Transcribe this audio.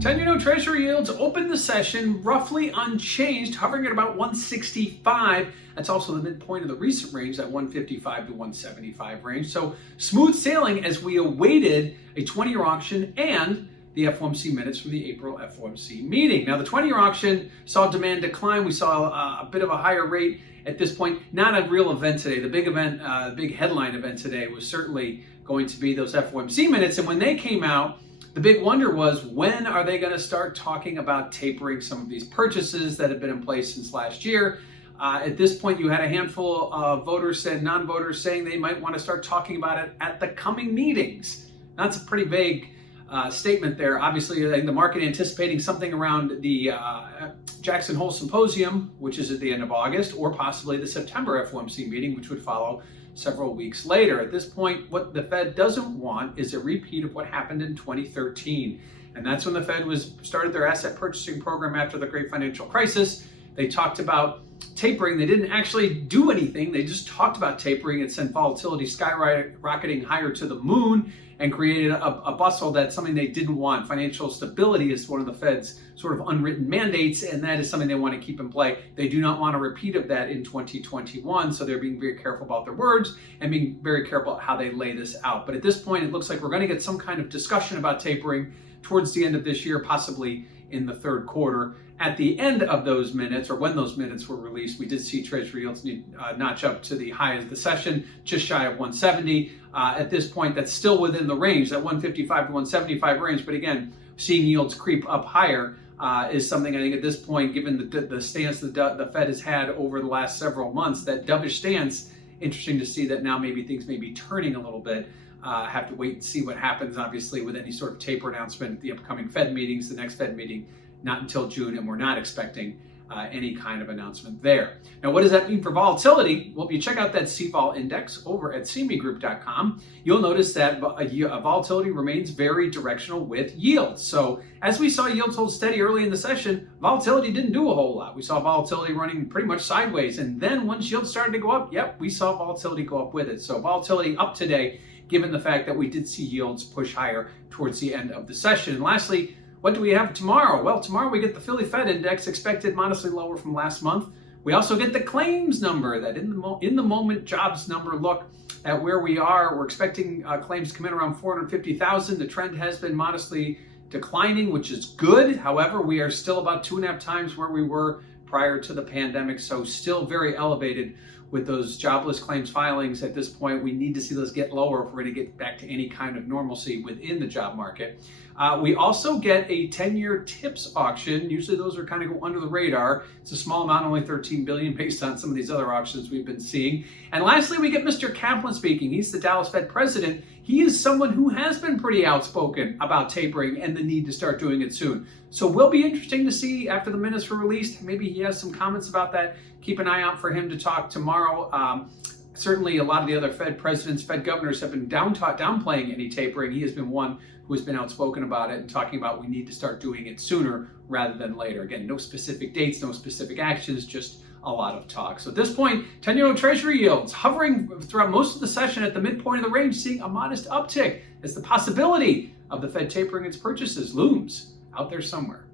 10-year note Treasury yields opened the session roughly unchanged, hovering at about 165. That's also the midpoint of the recent range, that 155 to 175 range. So smooth sailing as we awaited a 20-year auction and the FOMC minutes from the April FOMC meeting. Now, the 20-year auction saw demand decline. We saw a bit of a higher rate at this point. Not a real event today. The big event, big headline event today was certainly going to be those FOMC minutes. And when they came out, the big wonder was, when are they going to start talking about tapering some of these purchases that have been in place since last year? At this point, you had a handful of voters and non-voters saying they might want to start talking about it at the coming meetings. That's a pretty vague statement there. Obviously, I think the market anticipating something around the Jackson Hole Symposium, which is at the end of August, or possibly the September FOMC meeting, which would follow several weeks later. At this point, what the Fed doesn't want is a repeat of what happened in 2013. And that's when the Fed started their asset purchasing program after the great financial crisis. They talked about tapering. They didn't actually do anything. They just talked about tapering and sent volatility skyrocketing higher to the moon and created a bustle. That's something they didn't want. Financial stability is one of the Fed's sort of unwritten mandates, and that is something they want to keep in play. They do not want a repeat of that in 2021, so they're being very careful about their words and being very careful how they lay this out. But at this point, it looks like we're going to get some kind of discussion about tapering towards the end of this year, possibly in the third quarter. At the end of those minutes, or when those minutes were released, we did see Treasury yields notch up to the high of the session, just shy of 170. At this point, that's still within the range, that 155 to 175 range. But again, seeing yields creep up higher is something I think at this point, given the stance the Fed has had over the last several months, that dovish stance, interesting to see that now maybe things may be turning a little bit. Have to wait and see what happens, obviously, with any sort of taper announcement at the upcoming Fed meetings. The next Fed meeting not until June, and we're not expecting any kind of announcement there. Now, what does that mean for volatility? Well, if you check out that CVol index over at cmegroup.com, you'll notice that volatility remains very directional with yields. So as we saw yields hold steady early in the session, volatility didn't do a whole lot. We saw volatility running pretty much sideways. And then once yields started to go up, we saw volatility go up with it. So volatility up today, given the fact that we did see yields push higher towards the end of the session. And lastly, what do we have tomorrow? Well, tomorrow we get the Philly Fed Index, expected modestly lower from last month. We also get the claims number, that in the moment jobs number look at where we are. We're expecting claims to come in around 450,000. The trend has been modestly declining, which is good. However, we are still about 2.5 times where we were prior to the pandemic, so still very elevated with those jobless claims filings. At this point, we need to see those get lower if we're going to get back to any kind of normalcy within the job market. We also get a 10-year TIPS auction. Usually those are kind of go under the radar. It's a small amount, only $13 billion, based on some of these other auctions we've been seeing. And lastly, we get Mr. Kaplan speaking. He's the Dallas Fed president. He is someone who has been pretty outspoken about tapering and the need to start doing it soon. So will be interesting to see after the minutes were released. Maybe he has some comments about that. Keep an eye out for him to talk tomorrow. Certainly a lot of the other Fed presidents, Fed governors have been downplaying any tapering. He has been one who has been outspoken about it and talking about we need to start doing it sooner rather than later. Again, no specific dates, no specific actions, just a lot of talk. So at this point, 10-year Treasury yields hovering throughout most of the session at the midpoint of the range, seeing a modest uptick as the possibility of the Fed tapering its purchases looms out there somewhere.